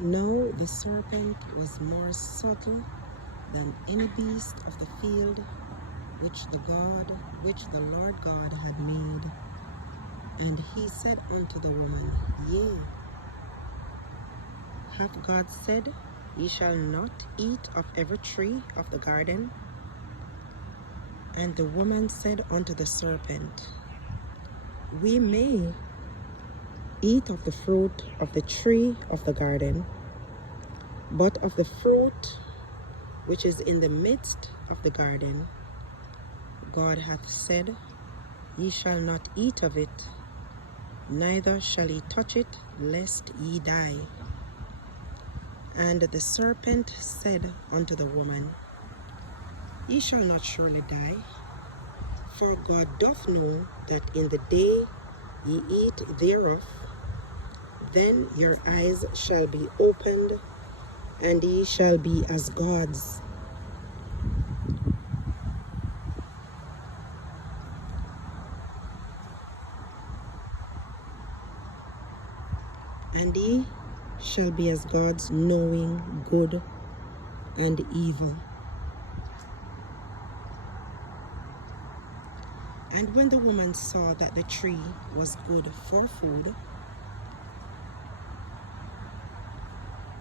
Now the serpent was more subtle than any beast of the field which the Lord God had made. And he said unto the woman, Yea, hath God said, Ye shall not eat of every tree of the garden? And the woman said unto the serpent, We may eat of the fruit of the tree of the garden, but of the fruit which is in the midst of the garden, God hath said, Ye shall not eat of it, neither shall ye touch it, lest ye die. And the serpent said unto the woman, Ye shall not surely die, for God doth know that in the day ye eat thereof, then your eyes shall be opened, and ye shall be as gods, and ye shall be as gods, knowing good and evil. And when the woman saw that the tree was good for food,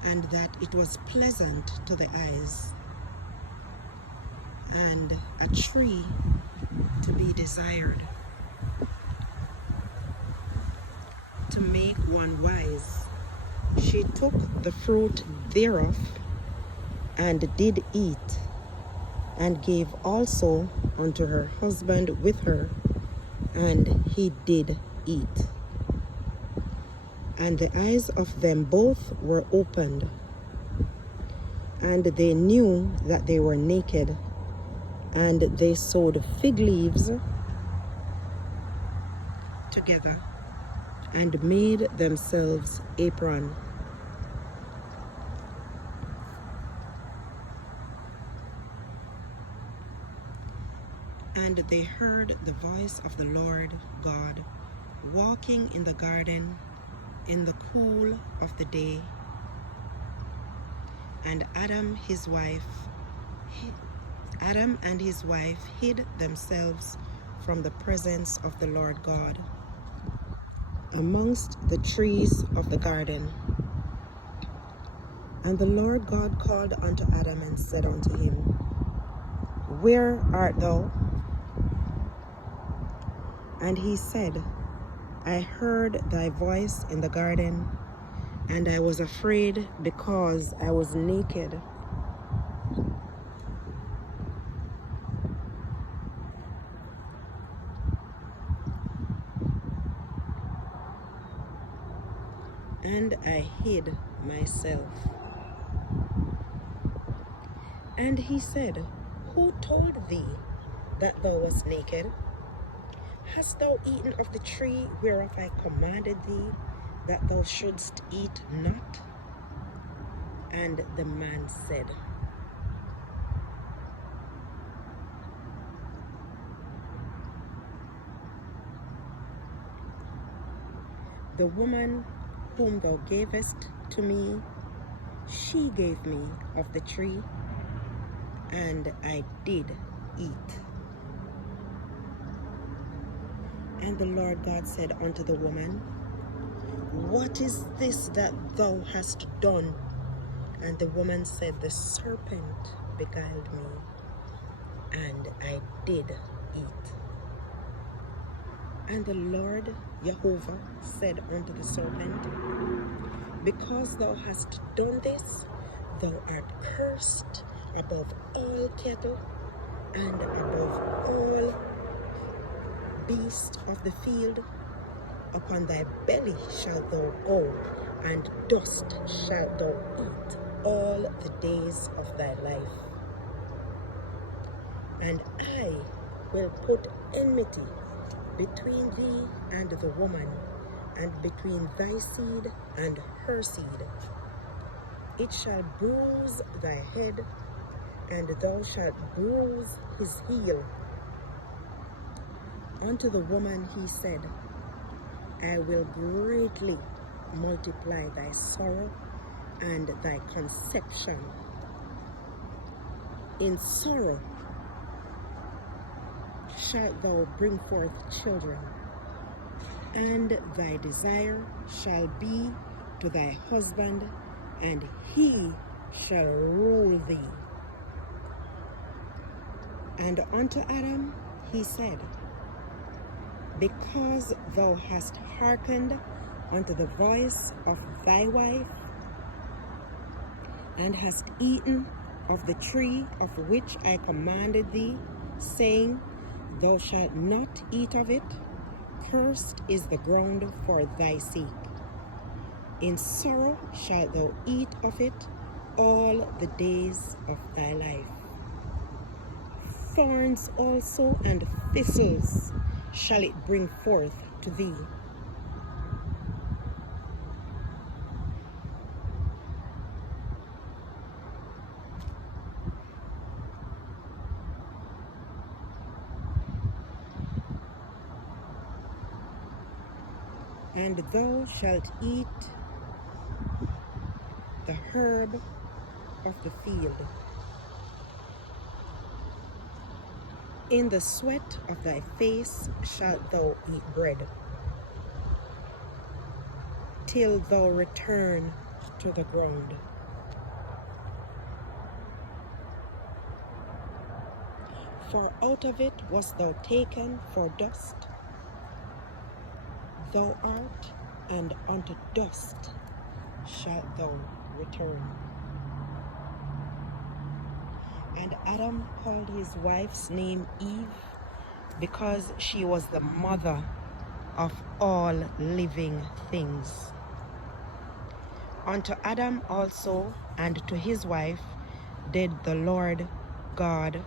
and that it was pleasant to the eyes, and a tree to be desired, to make one wise, she took the fruit thereof, and did eat, and gave also unto her husband with her, and he did eat. And the eyes of them both were opened, and they knew that they were naked, and they sewed fig leaves together, and made themselves aprons. And they heard the voice of the Lord God walking in the garden in the cool of the day. And Adam and his wife hid themselves from the presence of the Lord God amongst the trees of the garden. And the Lord God called unto Adam and said unto him, Where art thou? And he said, I heard thy voice in the garden, and I was afraid because I was naked, and I hid myself. And he said, Who told thee that thou wast naked? Hast thou eaten of the tree whereof I commanded thee that thou shouldst eat not? And the man said, The woman whom thou gavest to me, she gave me of the tree, and I did eat. And the Lord God said unto the woman, What is this that thou hast done? And the woman said, The serpent beguiled me, and I did eat. And the Lord Jehovah said unto the serpent, Because thou hast done this, thou art cursed above all cattle, and above all beasts of the field. Upon thy belly shalt thou go, and dust shalt thou eat all the days of thy life. And I will put enmity between thee and the woman, and between thy seed and her seed. It shall bruise thy head, and thou shalt bruise his heel. Unto the woman he said, I will greatly multiply thy sorrow and thy conception. In sorrow shalt thou bring forth children, and thy desire shall be to thy husband, and he shall rule thee. And unto Adam he said, because thou hast hearkened unto the voice of thy wife, and hast eaten of the tree of which I commanded thee, saying, thou shalt not eat of it, cursed is the ground for thy sake. In sorrow shalt thou eat of it all the days of thy life. Thorns also and thistles shall it bring forth to thee. And thou shalt eat the herb of the field. In the sweat of thy face shalt thou eat bread, till thou return to the ground. For out of it wast thou taken for dust. Thou art, and unto dust shalt thou return. And Adam called his wife's name Eve, because she was the mother of all living things. Unto Adam also and to his wife did the Lord God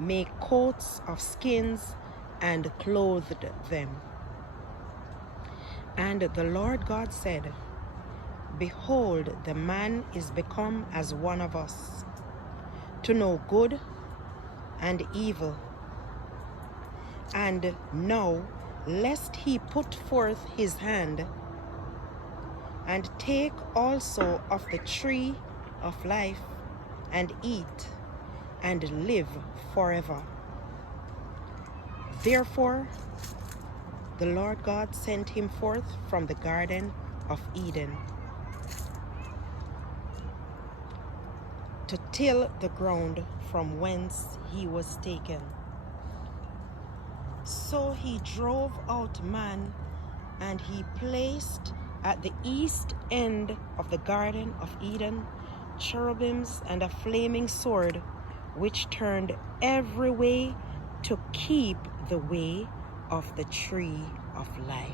make coats of skins and clothed them. And the Lord God said, behold, the man is become as one of us, to know good and evil. And now, lest he put forth his hand, and take also of the tree of life, and eat, and live forever. Therefore, the Lord God sent him forth from the Garden of Eden, to till the ground from whence he was taken. So he drove out man, and he placed at the east end of the Garden of Eden cherubims and a flaming sword, which turned every way to keep the way of the tree of life.